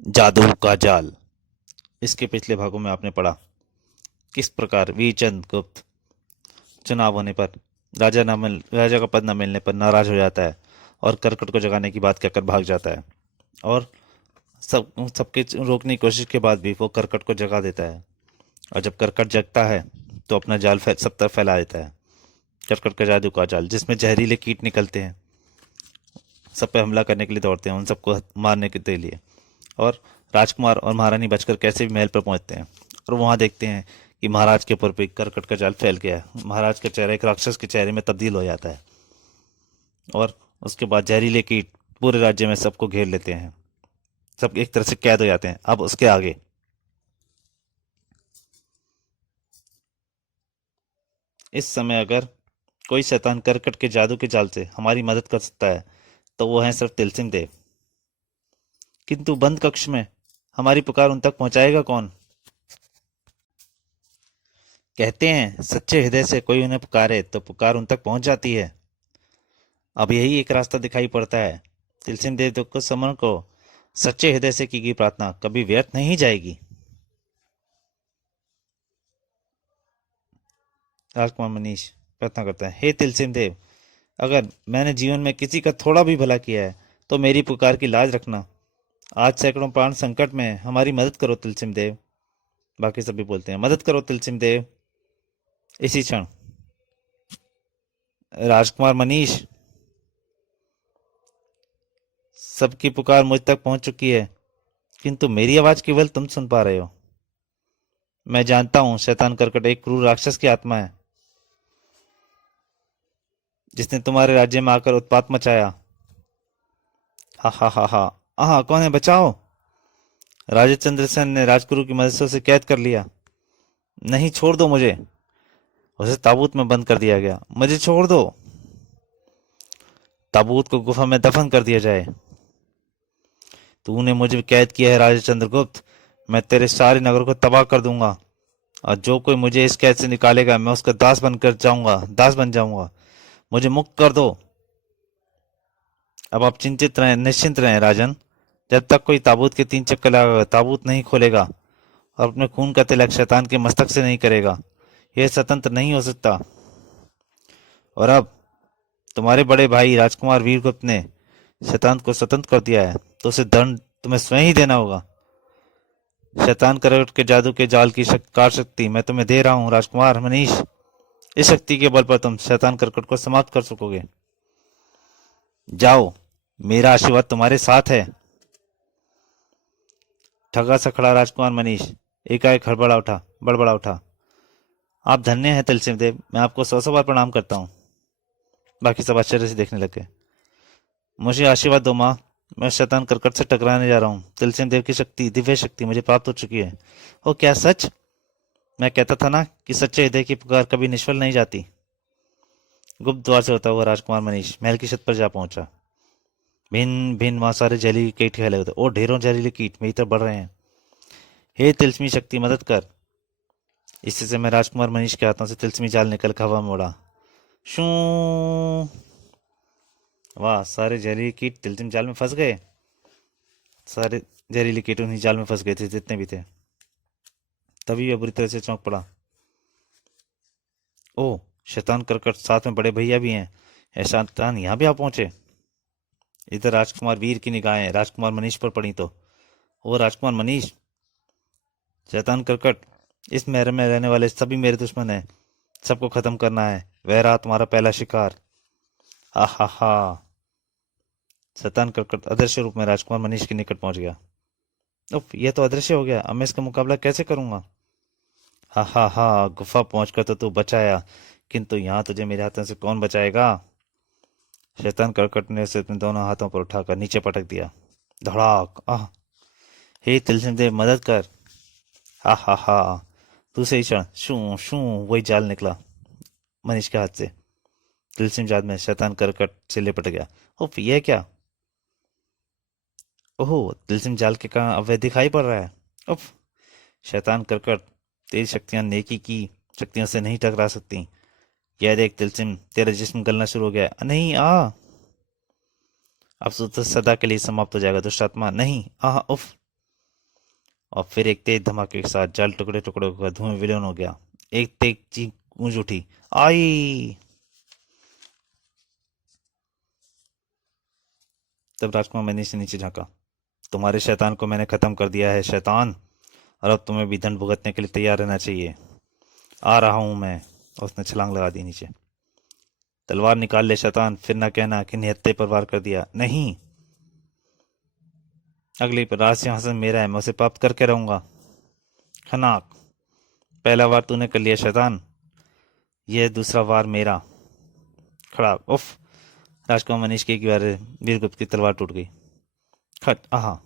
जादू का जाल। इसके पिछले भागों में आपने पढ़ा किस प्रकार वीरचंद गुप्त चुनाव होने पर राजा का पद न मिलने पर नाराज हो जाता है और करकट को जगाने की बात कहकर भाग जाता है। और सबके रोकने की कोशिश के बाद भी वो करकट को जगा देता है। और जब करकट जगता है तो अपना जाल सब तरफ फैला देता है। करकट का जादू का जाल जिसमें जहरीले कीट निकलते हैं, सब पे हमला करने के लिए दौड़ते हैं, उन सबको मारने के लिए। और राजकुमार और महारानी बचकर कैसे भी महल पर पहुंचते हैं और वहां देखते हैं कि महाराज के ऊपर भी करकट का जाल फैल गया है। महाराज का चेहरा एक राक्षस के चेहरे में तब्दील हो जाता है और उसके बाद जहरीले कीट पूरे राज्य में सबको घेर लेते हैं। सब एक तरह से कैद हो जाते हैं। अब उसके आगे इस समय अगर कोई शैतान करकट के जादू के जाल से हमारी मदद कर सकता है तो वो है सिर्फ तिलसिंह देव। किंतु बंद कक्ष में हमारी पुकार उन तक पहुंचाएगा कौन? कहते हैं सच्चे हृदय से कोई उन्हें पुकारे तो पुकार उन तक पहुंच जाती है। अब यही एक रास्ता दिखाई पड़ता है। तिलसिंह देव को समन को सच्चे हृदय से की गई प्रार्थना कभी व्यर्थ नहीं जाएगी। राजकुमार मनीष प्रार्थना करता है, हे तिलसिंह देव, अगर मैंने जीवन में किसी का थोड़ा भी भला किया है तो मेरी पुकार की लाज रखना। आज सैकड़ों प्राण संकट में है, हमारी मदद करो तिलसिंह देव। बाकी सभी बोलते हैं, मदद करो तिलसिंह देव। इसी क्षण राजकुमार मनीष, सबकी पुकार मुझ तक पहुंच चुकी है, किंतु मेरी आवाज केवल तुम सुन पा रहे हो। मैं जानता हूं शैतान करकट एक क्रूर राक्षस की आत्मा है जिसने तुम्हारे राज्य में आकर उत्पात मचाया। हा हा हा हा। आहा, कौन है? बचाओ! राजा चंद्रसेन ने राजगुरु की मदद से उसे कैद कर लिया। नहीं, छोड़ दो मुझे। उसे ताबूत में बंद कर दिया गया। मुझे छोड़ दो। ताबूत को गुफा में दफन कर दिया जाए। तूने मुझे कैद किया है राजा चंद्रगुप्त, मैं तेरे सारे नगर को तबाह कर दूंगा और जो कोई मुझे इस कैद से निकालेगा मैं उसका दास बन जाऊंगा। मुझे मुक्त कर दो। अब आप चिंतित रहें, निश्चिंत रहें राजन। जब तक कोई ताबूत के 3 चक्कर लगाकर ताबूत नहीं खोलेगा और अपने खून का तिलक शैतान के मस्तक से नहीं करेगा, यह स्वतंत्र नहीं हो सकता। और अब तुम्हारे बड़े भाई राजकुमार वीरगुप्त ने शैतान को स्वतंत्र कर दिया है तो उसे दंड तुम्हें स्वयं ही देना होगा। शैतान करवट के जादू के जाल की कार शक्ति मैं तुम्हें दे रहा हूँ राजकुमार मनीष। इस शक्ति के बल पर तुम शैतान करकट को समाप्त कर सकोगे। जाओ, मेरा आशीर्वाद तुम्हारे साथ है। ठगा सा खड़ा राजकुमार मनीष एकाएक बड़बड़ा उठा। आप धन्य हैं तिलसिंह देव, मैं आपको 100 बार प्रणाम करता हूँ। बाकी सब आश्चर्य से देखने लगे। मुझे आशीर्वाद दो माँ, मैं शैतान करकट से टकराने जा रहा हूँ। तिलसिंह देव की शक्ति, दिव्य शक्ति मुझे प्राप्त हो चुकी है। ओ क्या सच? मैं कहता था ना कि सच्चे हृदय की पुकार कभी निष्फल नहीं जाती। गुप्त द्वार से होता हुआ राजकुमार मनीष महल की छत पर जा पहुंचा। भिन्न भिन्न वहां सारे जहरीले कीट फैले होते और ढेरों जहरीले कीट मेरी तरफ बढ़ रहे हैं। हे तिलस्मी शक्ति, मदद कर। इससे से मैं राजकुमार मनीष के हाथों से तिलस्मी जाल निकल कर हवा में उड़ा। शू! वाह, सारे जहरीले कीट तिलस्मी जाल में फंस गए। सारे जहरीले कीट उन्हीं जाल में फंस गए थे जितने भी थे। तभी वह बुरी तरह से चौंक पड़ा। ओह, शैतान करकट साथ में बड़े भैया भी हैं। ऐ शैतान यहाँ भी आ पहुंचे। इधर राजकुमार वीर की निगाहें राजकुमार मनीष पर पड़ी तो वो राजकुमार मनीष, शैतान करकट, इस महल में रहने वाले सभी मेरे दुश्मन हैं। सबको खत्म करना है। वह रहा तुम्हारा पहला शिकार। हा हा हा। शैतान करकट अदृश्य रूप में राजकुमार मनीष के निकट पहुंच गया। उफ, यह तो अदृश्य हो गया। अब मैं इसका मुकाबला कैसे करूंगा? हा हा हा। गुफा पहुंचकर तो तू बचाया, किंतु यहाँ तुझे मेरे हाथों से कौन बचाएगा? शैतान करकट ने उसे अपने दोनों हाथों पर उठाकर नीचे पटक दिया। धड़ाक! आह! हे तिलस्म देव, मदद कर। हा हा हा। दूसरे ही क्षण शू शू वही जाल निकला मनीष के हाथ से। तिलस्म जाल में शैतान करकट से लिपट गया। उफ, यह क्या? ओह, तिलस्म जाल के कारण अब वह दिखाई पड़ रहा है। उफ! शैतान करकट, तेरी शक्तियां नेकी की शक्तियों से नहीं टकरा सकती। यह देख तिलस्म, तेरा जिस्म गलना शुरू हो गया। नहीं, आ! अब तो सदा के लिए समाप्त हो जाएगा दुष्टात्मा। नहीं, आह! उफ! और फिर एक तेज धमाके के साथ जल टुकड़े टुकड़े होकर धुएं विलीन हो गया। एक तेज चीख गूंज उठी, आई। तब राजकुमार मनीष ने नीचे झांका। तुम्हारे शैतान को मैंने खत्म कर दिया है शैतान, और अब तुम्हें भी दंड भुगतने के लिए तैयार रहना चाहिए। आ रहा हूं मैं। और उसने छलांग लगा दी नीचे। तलवार निकाल ले शैतान, फिर ना कहना कि निहत्थे पर वार कर दिया। नहीं, अगली पर राज सिंहासन मेरा है, मैं उसे प्राप्त करके रहूंगा। खनाक। पहला वार तूने कर लिया शैतान, यह दूसरा वार मेरा। खड़ाक। उफ। राजकुमार मनीष की एक बार वीरगुप्त की तलवार टूट गई। खट। आहा।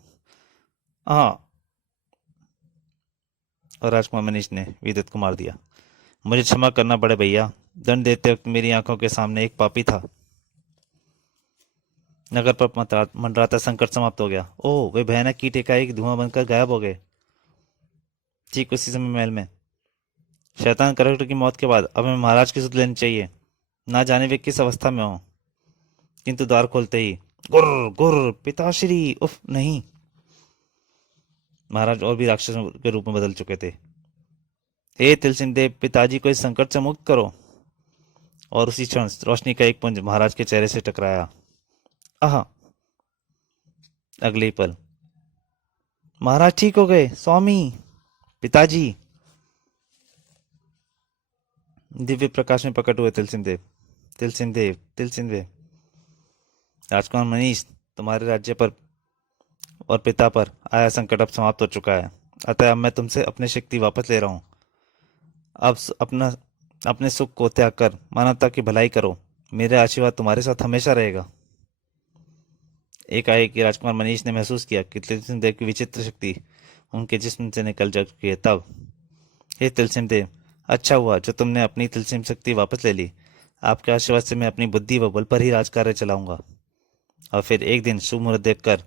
आहा। और राजकुमार मनीष ने विद्युत को मार दिया। मुझे क्षमा करना बड़े भैया, दंड देते वक्त मेरी आंखों के सामने एक पापी था। नगर पर मंडराता संकट समाप्त हो गया। ओह, वे भयानक कीट एकाएक धुआं बनकर गायब हो गए। ठीक उसी समय महल में शैतान करकट की मौत के बाद अब हमें महाराज की सुध लेनी चाहिए। ना जाने वे किस अवस्था में हो। किंतु द्वार खोलते ही गुर्र गुर्र, पिताश्री। उफ नहीं। महाराज और भी राक्षसों के रूप में बदल चुके थे। हे तिलसिंह देव, पिताजी को इस संकट से मुक्त करो। और उसी क्षण रोशनी का एक पुंज महाराज के चेहरे से टकराया। आह। अगले ही पल महाराज ठीक हो गए। स्वामी, पिताजी। दिव्य प्रकाश में प्रकट हुए तिलसिंह देव। तिलसिंह देव, तिलसिंह देव। राजकुमार मनीष, तुम्हारे राज्य पर और पिता पर आया संकट अब समाप्त हो चुका है, अतः अब मैं तुमसे अपनी शक्ति वापस ले रहा हूं। अब अपना अपने सुख को त्याग कर मानवता की भलाई करो। मेरा आशीर्वाद तुम्हारे साथ हमेशा रहेगा। एकाएक राजकुमार मनीष ने महसूस किया कि तिलसिंह देव की विचित्र शक्ति उनके जिस्म से निकल चुकी है। तब, हे तिलसिंह देव, अच्छा हुआ जो तुमने अपनी तिलसिम शक्ति वापस ले ली। आपके आशीर्वाद से मैं अपनी बुद्धि व बल पर ही राजकार्य चलाऊंगा। और फिर एक दिन शुभ मुहूर्त देखकर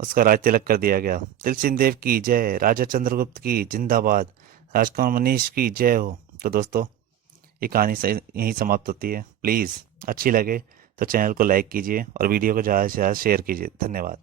उसका राज तिलक कर दिया गया। तिलसिंह देव की जय, राजा चंद्रगुप्त की जिंदाबाद, राजकुमार मनीष की जय हो। तो दोस्तों, ये कहानी यहीं समाप्त होती है। प्लीज़ अच्छी लगे तो चैनल को लाइक कीजिए और वीडियो को ज़्यादा से ज़्यादा शेयर कीजिए। धन्यवाद।